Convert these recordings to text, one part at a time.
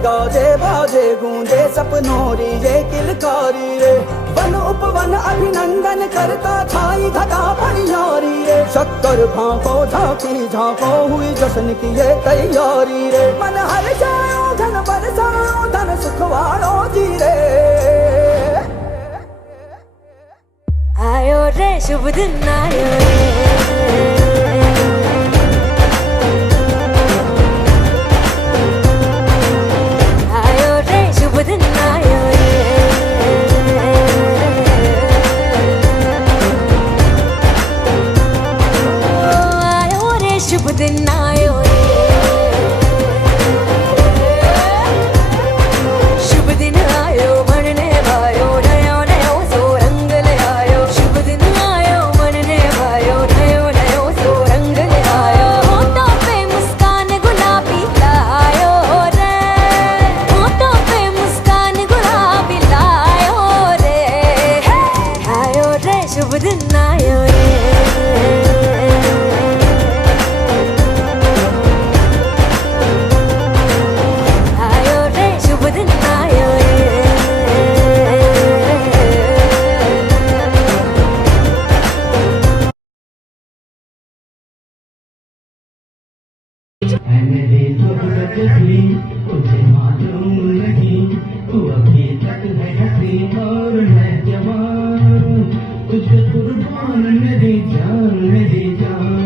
गाजे बाजे गूंजे सपनों री ये किलकारी रे। वन उपवन अभिनंदन करता छाई घटा परियारी रे। शक्कर भांको झांकी झांको हुई जश्न की ये तैयारी रे। मन हर जाओ धन बरसाओ धन सुखवारो जी रे। आयो रे शुभ दिन आयो रे। तुझे मालूम नहीं तू अभी तक है हसी और मैं जवान। तुझे कुर्बान मेरी जान मेरी जान।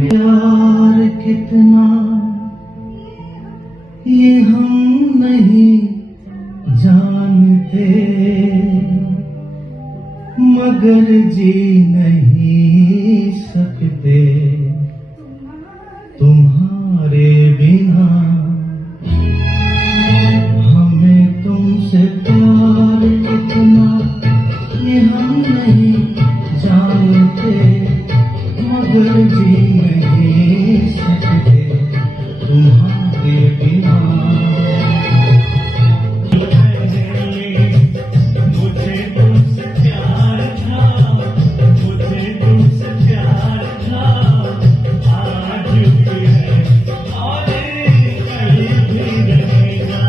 प्यार कितना ये हम नहीं जानते मगर जी नहीं सकते तुम्हारे बिना। हमें तुमसे प्यार कितना ये हम नहीं जानते मगर जी नहीं सकते तुम्हारे बिना। मुझे तुमसे प्यार था मुझे तुमसे प्यार था आज भी है और कहीं भी रहेगा।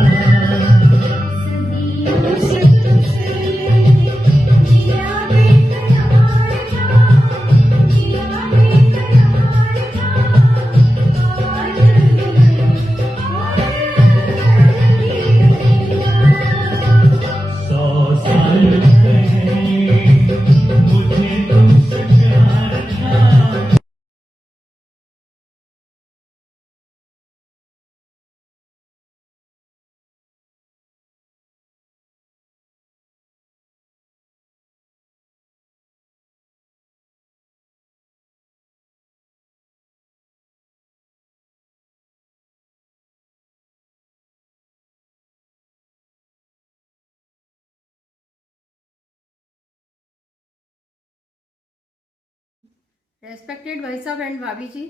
रेस्पेक्टेड भाई साहब एंड भाभी जी,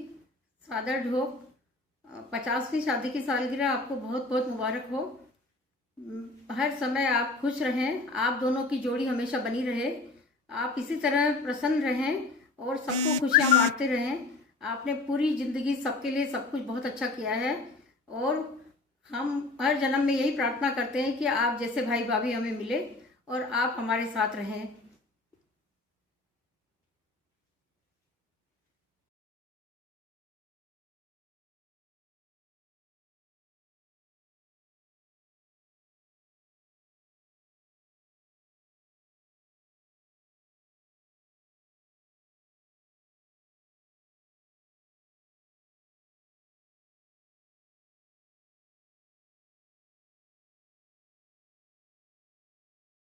सादर ढोक 50वीं शादी की सालगिरह आपको बहुत बहुत मुबारक हो। हर समय आप खुश रहें, आप दोनों की जोड़ी हमेशा बनी रहे, आप इसी तरह प्रसन्न रहें और सबको खुशियाँ बांटते रहें। आपने पूरी ज़िंदगी सबके लिए सब कुछ बहुत अच्छा किया है और हम हर जन्म में यही प्रार्थना करते हैं कि आप जैसे भाई भाभी हमें मिले और आप हमारे साथ रहें।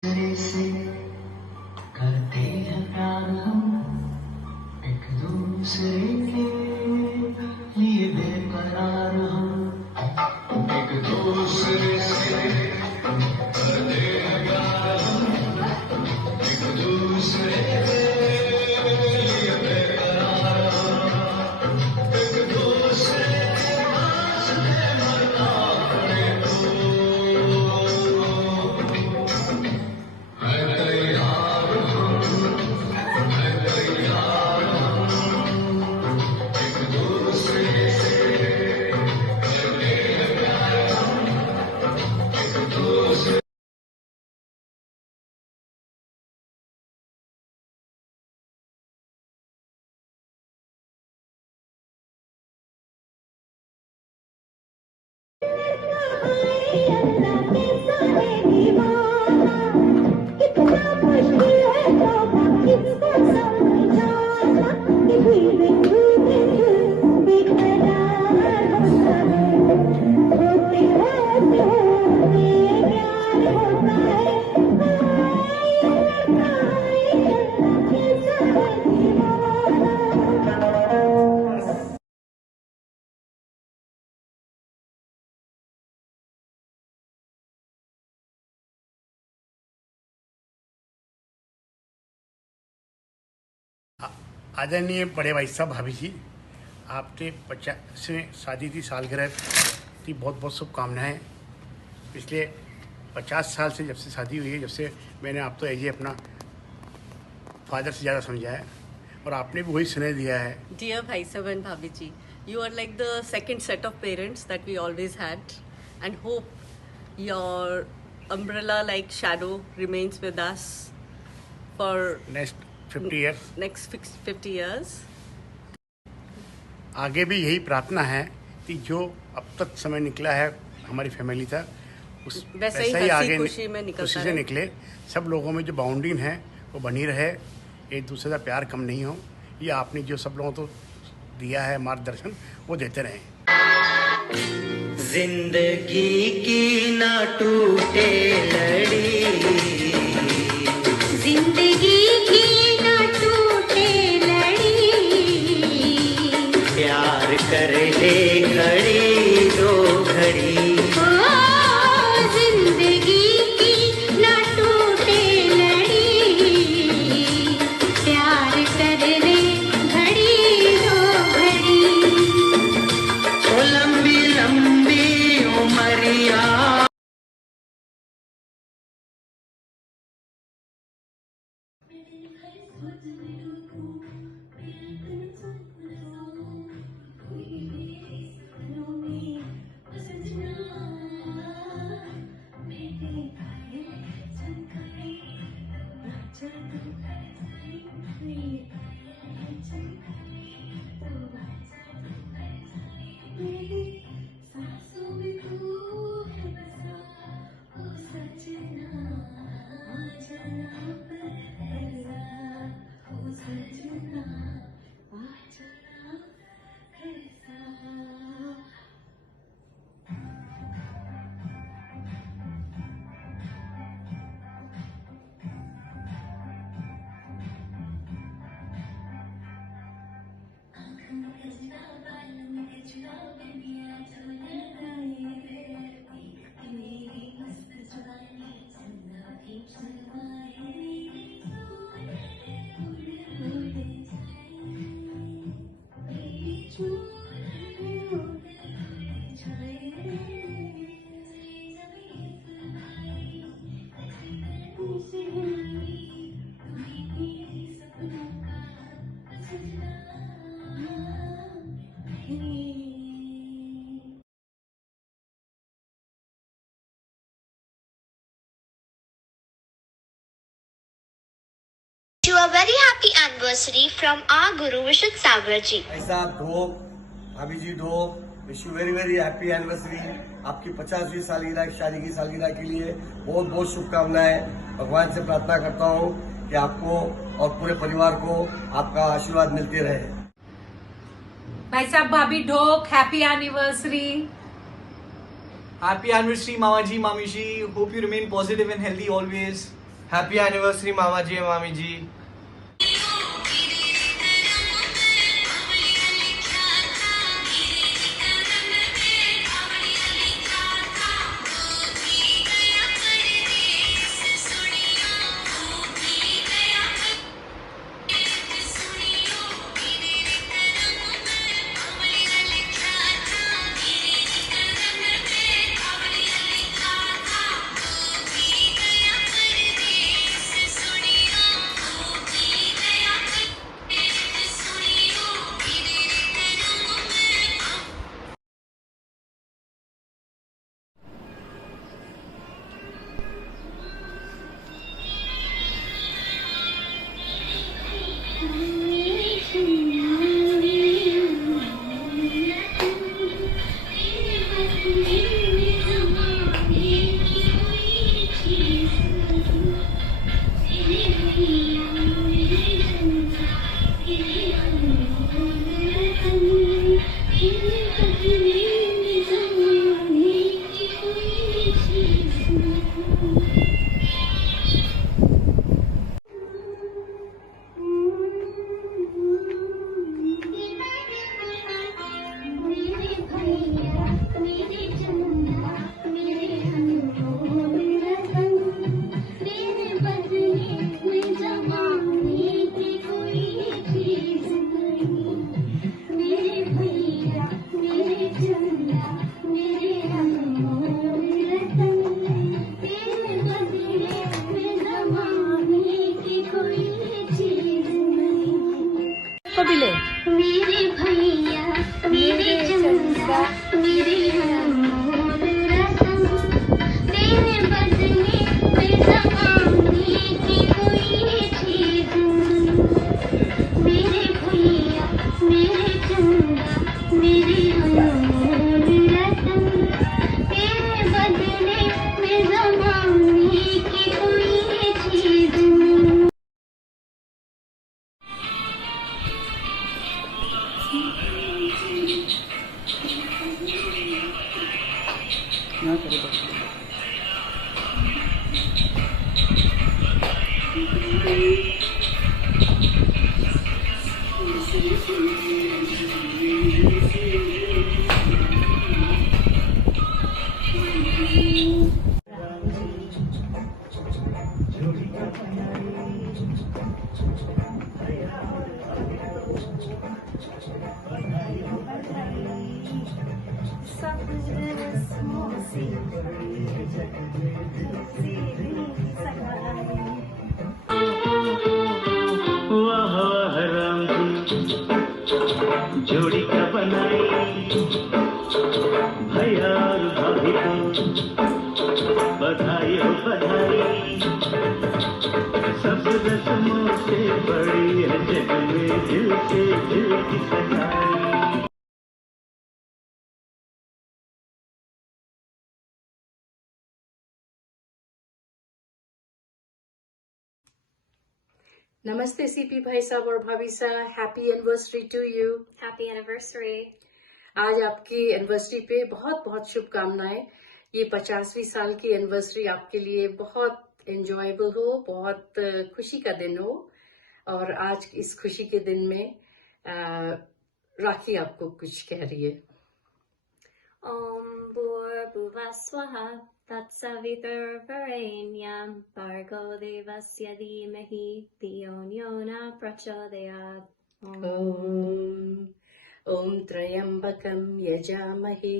से करते हैं प्यार हम एक दूसरे के लिए बेकरार हम एक दूसरे से करते हैं प्यार हम एक दूसरे के लिए बेकरार हम एक दूसरे के पास है मरना पड़े तो आदरणीय बड़े भाई साहब, भाभी जी, आपने 50वें शादी की सालगिरह की बहुत बहुत शुभकामनाएं। पिछले 50 साल से जब से शादी हुई है, जब से मैंने आप तो एज अपना फादर से ज़्यादा समझा है और आपने भी वही स्नेह दिया है। Dear Bhai Sahab and Bhabhi ji, you are like the second set of parents that we always had, and hope your umbrella-like shadow remains with us for next 50 years. next 50 years. आगे भी यही प्रार्थना है कि जो अब तक समय निकला है हमारी फैमिली था, उस वैसे ही हंसी खुशी में निकलता खुशी से रहे। निकले। सब लोगों में जो बाउंडिंग है वो बनी रहे, एक दूसरे का प्यार कम नहीं हो। ये आपने जो सब लोगों को दिया है मार्गदर्शन, वो देते रहें। जिंदगी की ना टूटे लड़ी, जिंदगी की ना टूटे लड़ी, प्यार कर ले घड़ी दो घड़ी, ओ जिंदगी की ना टूटे लड़ी, प्यार कर ले घड़ी दो घड़ी। ओ लंबी लंबी Umaria. To a very happy anniversary from our Guru Vishud Sagar ji. भाई साहब ढोक, भाभी जी ढोक, wish you very very happy anniversary. आपकी 50वीं सालगिरह की शादी की सालगिरह के लिए बहुत बहुत शुभकामनाएं। भगवान से प्रार्थना करता हूं कि आपको और पूरे परिवार को आपका आशीर्वाद मिलते रहे। भाई साहब, भाभी ढोक, happy anniversary. Happy anniversary, Mama ji, Mami ji. Hope you remain positive and healthy always. Happy anniversary मामा जी, मामी जी। वाह वाह राम जी जोड़ी क्या बनाई भैया और भाभी को बधाई हो बधाई सब रस्मों से बड़ी है जग में दिल से दिल की सगाई। नमस्ते सीपी भाई साहब और भाभी साहब, happy anniversary to you. Happy anniversary. आज आपकी एनिवर्सरी पे बहुत बहुत शुभकामनाएं। ये 50वीं साल की एनिवर्सरी आपके लिए बहुत एंजॉयबल हो, बहुत खुशी का दिन हो। और आज इस खुशी के दिन में राखी आपको कुछ कह रही है। ओम भूर्भुवः स्वः तत्सवितुर्वरेण्यं भर्गो देवस्य धीमहि धियो यो न प्रचोदयात्। ओम त्र्यंबकं यजामहे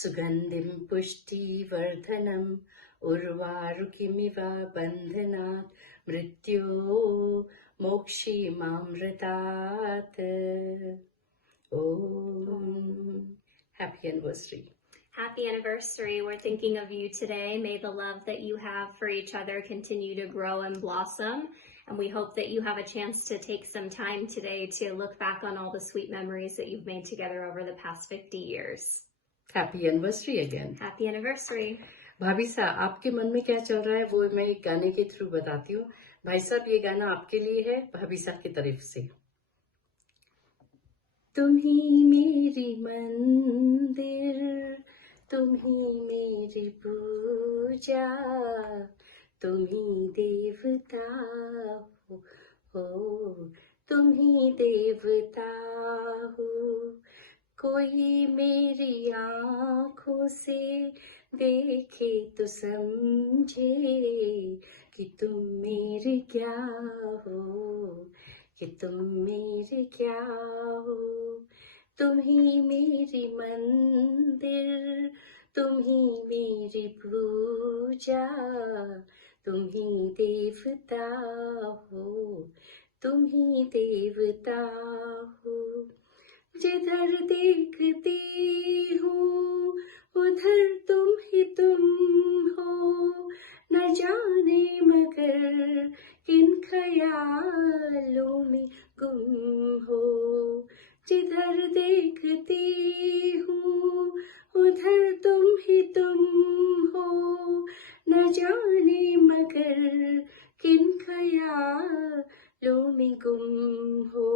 सुगंधिं पुष्टिवर्धनम् उर्वारुकमिव बन्धनात् मृत्यो मोक्षीमामृतात्। ओम happy anniversary. Happy anniversary. We're thinking of you today. May the love that you have for each other continue to grow and blossom. And we hope that you have a chance to take some time today to look back on all the sweet memories that you've made together over the past 50 years. Happy anniversary again. Happy anniversary. भाभी साहब, आपके मन में क्या चल रहा है वो मैं एक गाने के थ्रू बताती हूँ। भाई साहब, ये गाना आपके लिए है भाभी साहब की तरफ से। तुम ही मेरी मंदिर, तुम ही मेरी पूजा, तुम ही देवता हो, तुम ही देवता हो। कोई मेरी आँखों से देखे तो समझे कि तुम मेरे क्या हो, कि तुम मेरे क्या हो। तुम ही मेरी मंदिर, तुम ही मेरी पूजा, तुम ही देवता हो, तुम ही देवता हो। जिधर देखती हूँ उधर तुम ही तुम हो, न जाने मगर किन ख्यालों में गुम हो। जिधर देखती हूँ उधर तुम ही तुम हो, न जाने मगर किन ख्यालों में गुम हो।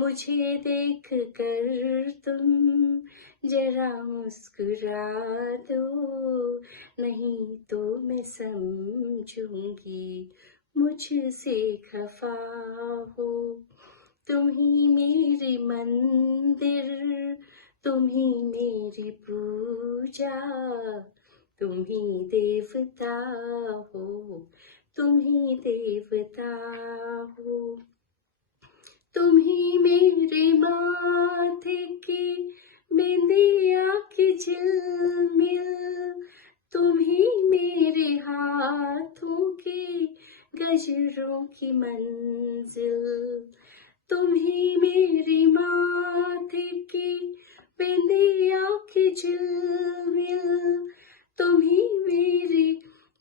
मुझे देख कर तुम जरा मुस्कुरा दो, नहीं तो मैं समझूंगी मुझसे खफा हो। तुम ही मेरी मंदिर, तुम ही मेरी पूजा, तुम ही देवता हो, तुम ही देवता हो। तुम ही मेरे माथे की बिंदिया की झिलमिल, तुम ही मेरे हाथों की गजरों की मंजिल। तुम ही मेरी माथे की बिंदिया की झिलमिल, तुम ही मेरी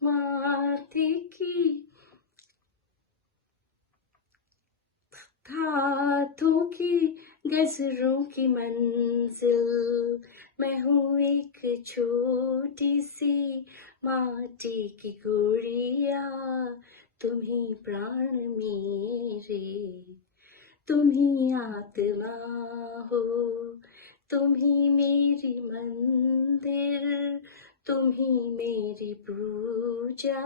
माथे की हाथों की गजरों की मंजिल। मैं हूँ एक छोटी सी माटी की गुड़िया, तुम ही प्राण मेरे, तुम ही आत्मा हो। तुम ही मेरी मंदिर, तुम ही मेरी पूजा,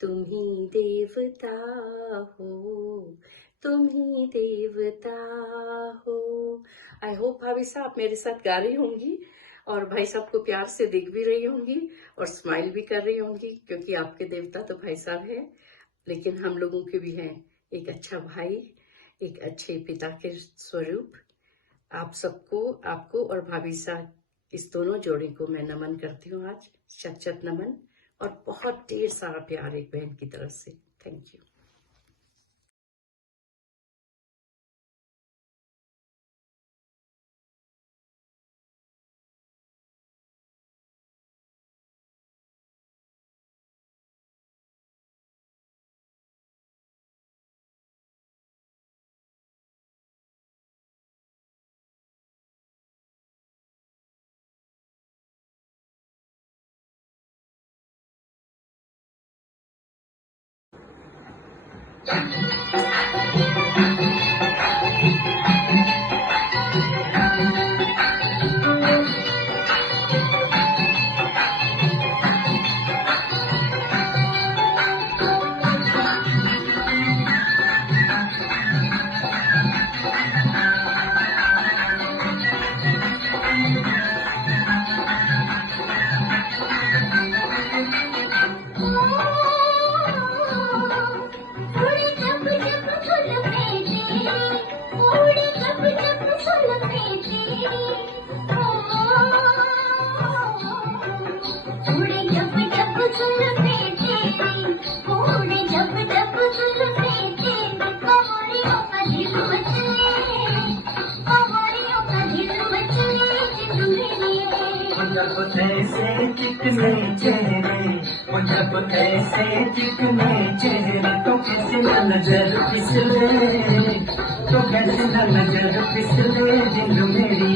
तुम ही देवता हो, तुम ही देवता हो। आई होप भाभी साहब आप मेरे साथ गा रही होंगी और भाई साहब को प्यार से देख भी रही होंगी और स्माइल भी कर रही होंगी, क्योंकि आपके देवता तो भाई साहब हैं, लेकिन हम लोगों के भी हैं एक अच्छा भाई, एक अच्छे पिता के स्वरूप। आप सबको, आपको और भाभी साहब, इस दोनों जोड़ी को मैं नमन करती हूँ आज, शत शत नमन, और बहुत ढेर सारा प्यार एक बहन की तरफ से। Thank you. जब ऐसे चिकने चेहरे, जब ऐसे चिकने चेहरे, तो किसी न नजर फिसले, तो कैसे न नजर फिसले दिल मेरी।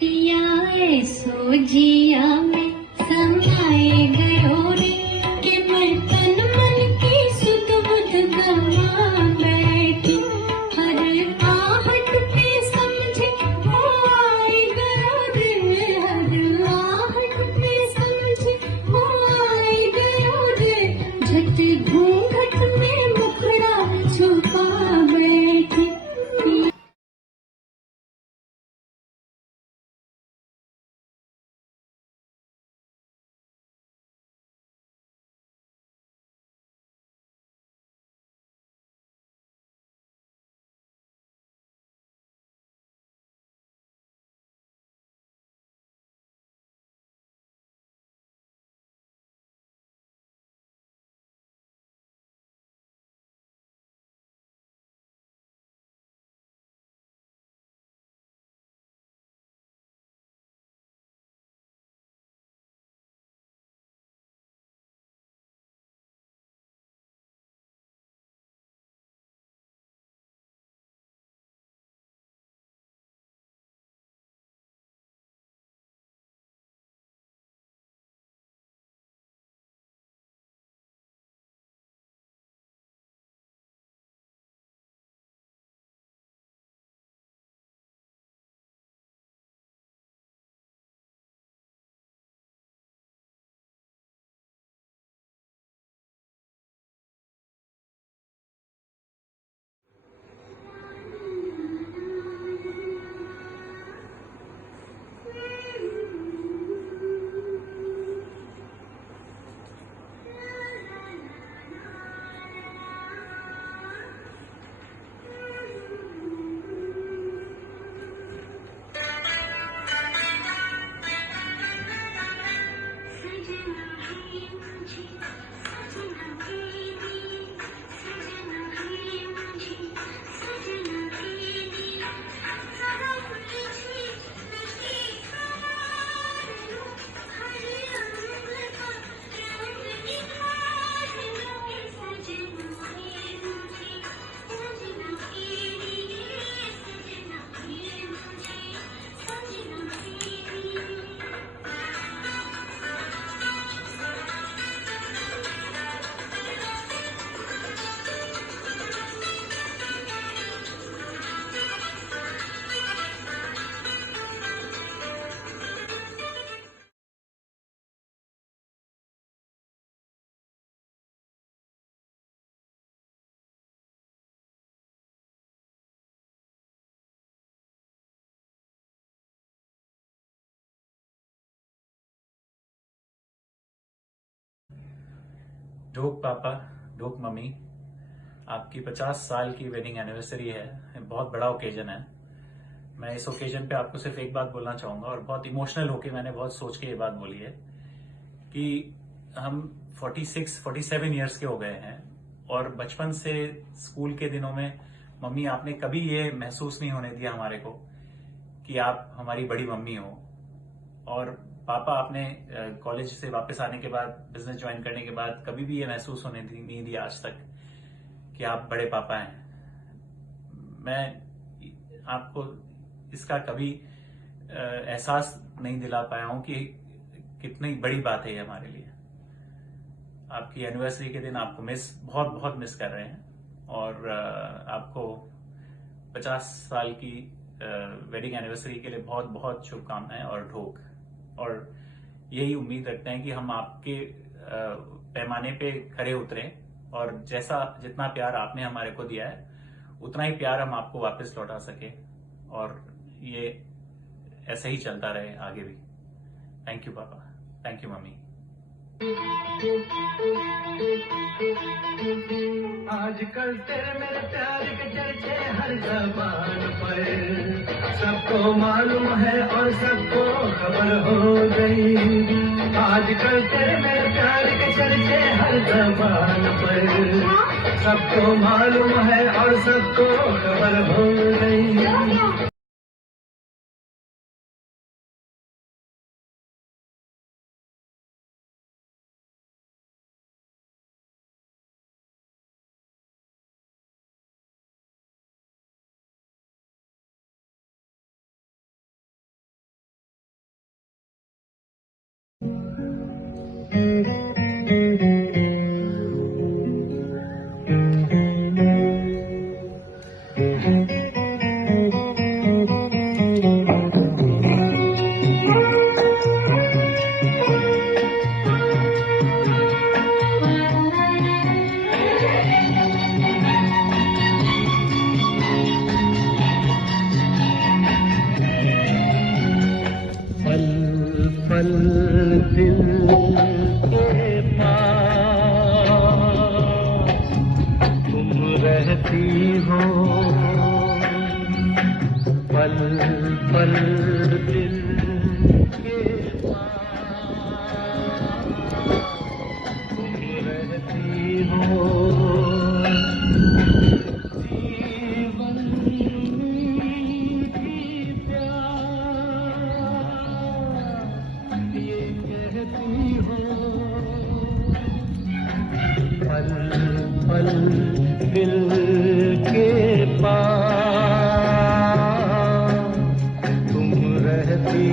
पिया ऐसो जिया में समाए गयो रे, कि मैं तन मन की सुध बुध गवा बैठी, हर आहट पे समझे हो आई गयो रे, हर आहट पे समझे हो आई गयो रे, झट घूंघट में मुखड़ा छुपा बैठी। ढोक पापा, ढोक मम्मी, आपकी 50 साल की वेडिंग एनिवर्सरी है। बहुत बड़ा ओकेजन है। मैं इस ओकेजन पे आपको सिर्फ एक बात बोलना चाहूंगा, और बहुत इमोशनल होके मैंने बहुत सोच के ये बात बोली है कि हम 47 ईयर्स के हो गए हैं, और बचपन से स्कूल के दिनों में मम्मी आपने कभी ये महसूस नहीं होने दिया हमारे को कि आप हमारी बड़ी मम्मी हो। और पापा आपने कॉलेज से वापस आने के बाद, बिजनेस ज्वाइन करने के बाद कभी भी ये महसूस होने नहीं दिया आज तक कि आप बड़े पापा हैं। मैं आपको इसका कभी एहसास नहीं दिला पाया हूं कि कितनी बड़ी बात है ये हमारे लिए। आपकी एनिवर्सरी के दिन आपको बहुत बहुत मिस कर रहे हैं, और आपको 50 साल की वेडिंग एनिवर्सरी के लिए बहुत बहुत शुभकामनाएं और ढोक। और यही उम्मीद रखते हैं कि हम आपके पैमाने पे खरे उतरें, और जितना प्यार आपने हमारे को दिया है उतना ही प्यार हम आपको वापस लौटा सके, और ये ऐसे ही चलता रहे आगे भी। थैंक यू पापा, थैंक यू मम्मी। आजकल तेरे मेरे प्यार के चर्चे हर जबान पर, सबको मालूम है और सबको खबर हो गई। आजकल तेरे मेरे प्यार के चर्चे हर जबान पर, सबको मालूम है और सबको खबर हो गई। पल दिल के पास तुम रहती हो, पल पल दिल के पास तुम रहती हो। जीवन की प्यास ये कहती हो, पल पल दिल के पास तुम रहती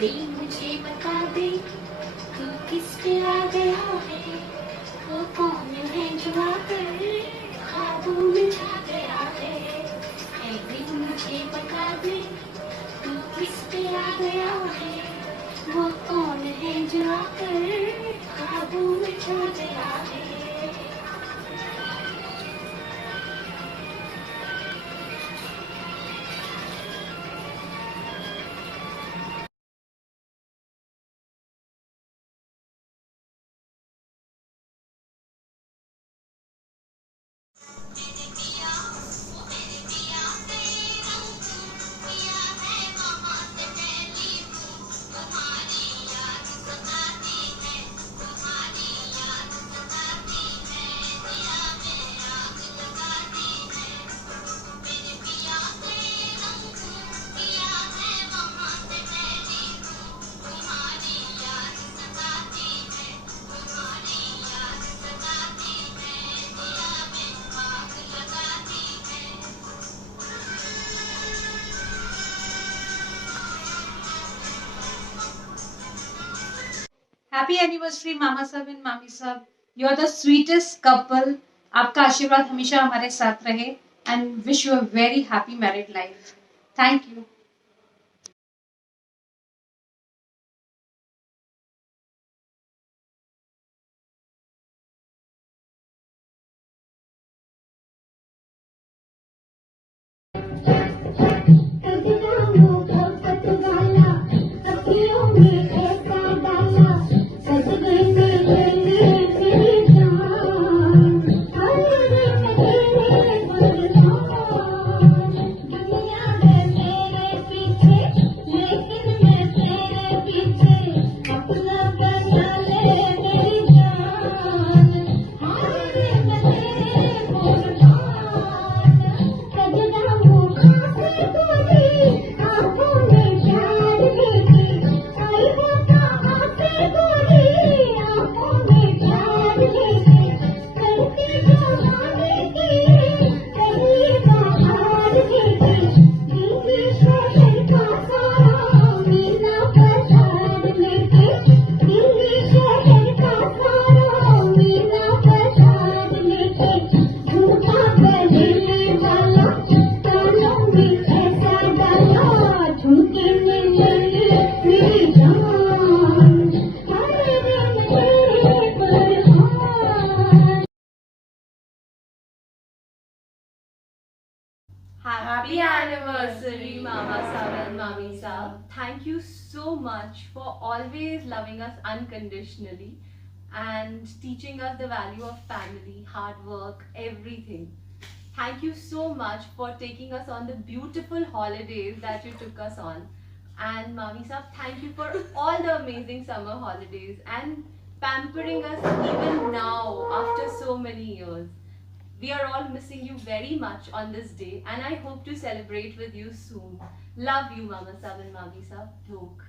दिल मुझे बता दे तू किस पे आ गया है, वो कौन है जो आकर ख्वाबों में छा गया है। ऐ दिल मुझे बता दे तू किस पे आ गया है, वो कौन है जो आकर ख्वाबों में छा गया है। हैप्पी एनिवर्सरी मामा साहब एंड मामी साहब, you are the sweetest couple. आपका आशीर्वाद हमेशा हमारे साथ रहे and wish you a very happy married life. Thank you. Happy anniversary, Mama Sab and Mami Sab. Thank you so much for always loving us unconditionally and teaching us the value of family, hard work, everything. Thank you so much for taking us on the beautiful holidays that you took us on. And Mami Sab, thank you for all the amazing summer holidays and pampering us even now after so many years. We are all missing you very much on this day and I hope to celebrate with you soon. Love you, Mama Sab and Mami Sab. Dhok.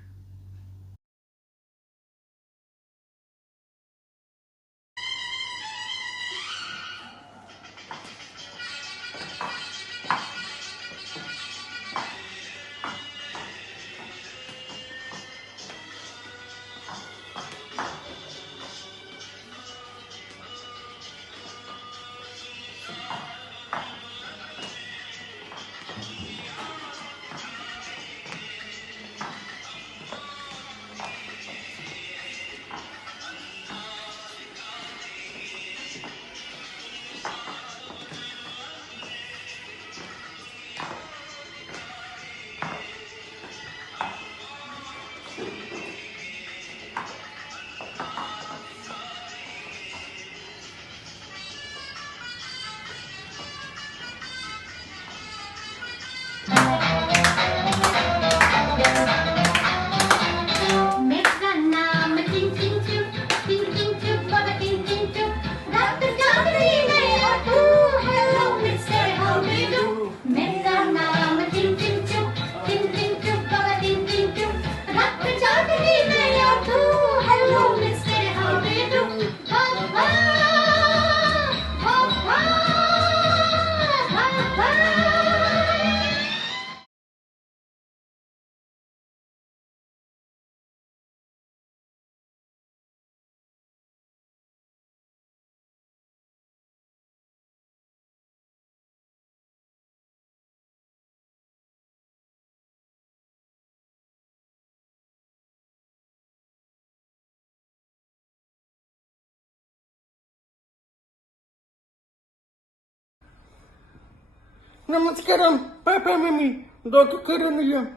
Namaskaram, Papa Mummy, Dr. Karaniya.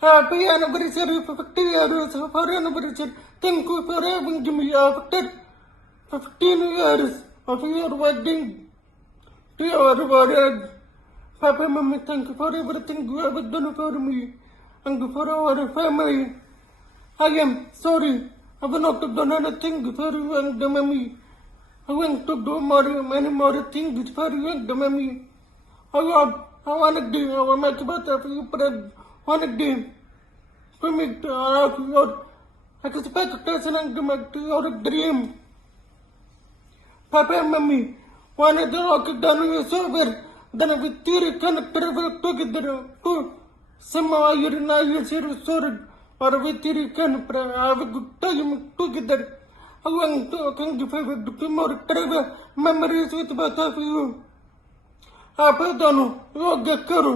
Happy anniversary for 50 years of our anniversary. Thank you for having me after 15 years of your wedding. To your word. Papa Mummy, thank you for everything you have done for me and for our family. I am sorry, I have not done anything for you and the Mummy. I want to do many more things for you and the Mummy. I want to do, I will make better for you, but I want to do for me to have your expectation and to make your dream. Papa and Mummy, when I talk done with sober, then we theory can travel together to some years here sorry, or we theory can have a good time together. I want to thank you more travel memories with both of you. आप दोनों योग्य करो,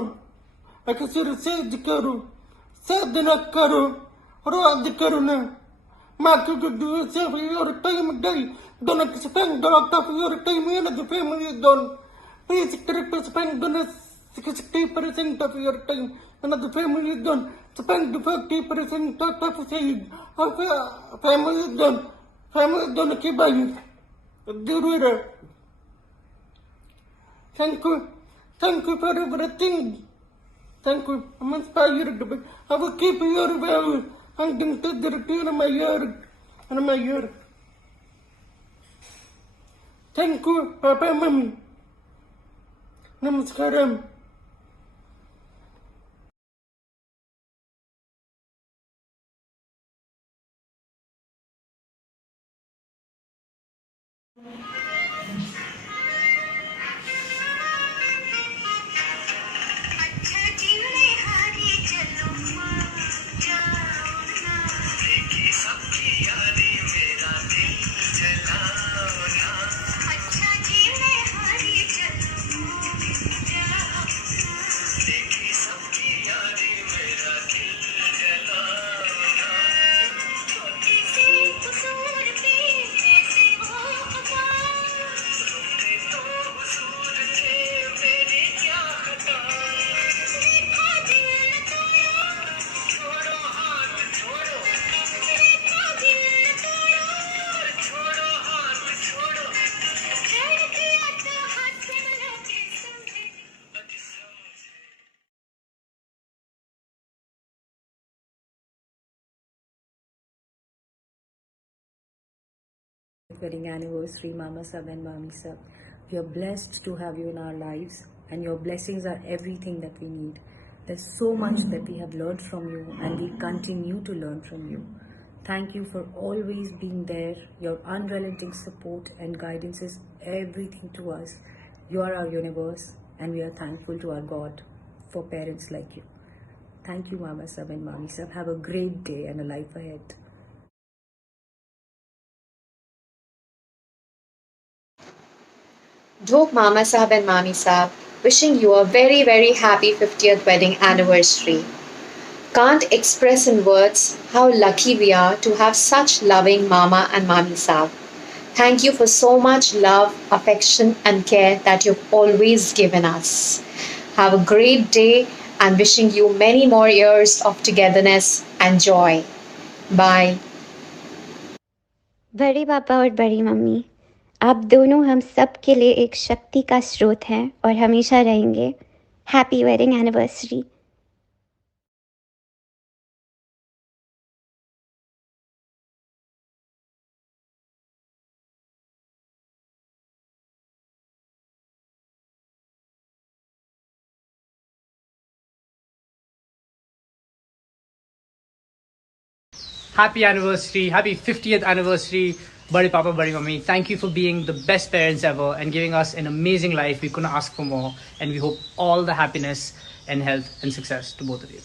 अक्सर says करो, साधना करो, रोज करो ना, माँ को do save your time day, don't spend a lot of your time in the family done. Please spend 60% of your time and the family done. Spend 40% of saving of family done. Family done keep by you. Do it. Thank you for everything. Thank you. I'm inspired. I will keep your value and integrity in my heart. Thank you, Papa and Mummy. Namaskaram. Wedding anniversary, Mama Sab and Mami Sab. We are blessed to have you in our lives, and your blessings are everything that we need. There's so much that we have learned from you, and we continue to learn from you. Thank you for always being there. Your unrelenting support and guidance is everything to us. You are our universe, and we are thankful to our God for parents like you. Thank you, Mama Sab and Mami Sab. Have a great day and a life ahead. Dhok Mama Sahab and Mami Sahab, wishing you a very, very happy 50th wedding anniversary. Can't express in words how lucky we are to have such loving Mama and Mami Sahab. Thank you for so much love, affection and care that you've always given us. Have a great day and wishing you many more years of togetherness and joy. Bye. बड़े पापा और बड़ी mummy, आप दोनों हम सब के लिए एक शक्ति का स्रोत हैं और हमेशा रहेंगे. Happy wedding anniversary. Happy anniversary, happy 50th anniversary, Bade Papa, Bade Mummy. Thank you for being the best parents ever and giving us an amazing life. We couldn't ask for more, and we hope all the happiness and health and success to both of you.